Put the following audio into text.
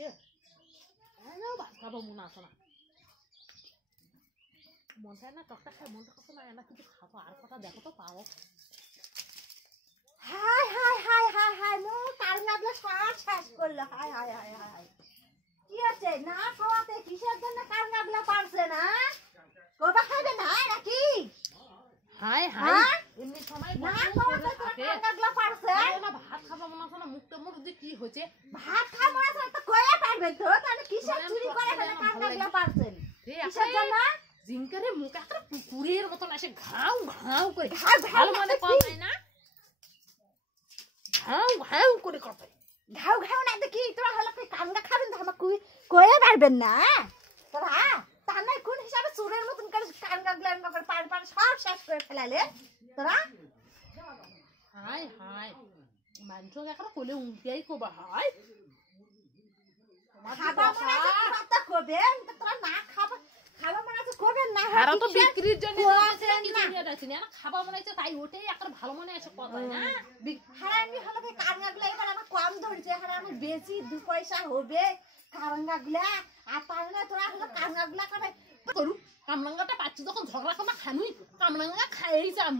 হচ্ছে ভাত খাবো মনে আসো না মনটা না টকটা খায় মনটা কত না না কিছু খাবো আর কটা দেখো তো পাও হাই হাই হাই হাই হাই মো কারনাগুলো সব শেষ করলো হাই হাই হাই হাই কি আছে না খাওয়াতে কিসের জন্য কারনাগুলো পারছে না কবে খাবে না নাকি হাই হাই এমনি সময় না খাওয়াতে কারনাগুলো পারছে না ভাত খাবো মনে আসো না মুখটা মুখ দিয়ে কি হয়েছে ভাত খাবো না তো কইয়া পারবেন তো তাহলে কিসের চুরি করে ফেলে কারনাগুলো পারছেন কিসের জন্য জিঙ্কারে মুখ একটা পুকুরের মতন আসে ঘাউ ঘাউ করে ভালো মানে কয় না ঘাউ ঘাউ করে কথা ঘাউ ঘাউ না দেখি তোরা হলো কি কাঙ্গা খাবেন তো আমাকে কইয়া পারবেন না তোরা তাহলে কোন হিসাবে চোরের মতন করে কাঙ্গা গ্লাঙ্গা করে পার পার সব শেষ করে ফেলালে তোরা হাই হাই মানুষ এখন কোলে উঁকিয়াই কোবা হাই খাবা মনে আছে কথা কবেন তোরা না খাবা খাবা মনে আছে কবেন না আর তো বিক্রির জন্য কিছু নিয়ে যাচ্ছি না খাবা মনে আছে তাই ওটাই একটা ভালো মনে আছে কথা না হারানি হলো কি কাঙ্গাগুলা এবার আমার কম ধরছে হারা আমি বেশি 2 পয়সা হবে কাঙ্গাগুলা আর তাহলে তোরা হলো কাঙ্গাগুলা করে করু কামরাঙ্গাটা পাচ্ছি যখন ঝগড়া কমা খানুই কামরাঙ্গা খাইয়েই যাম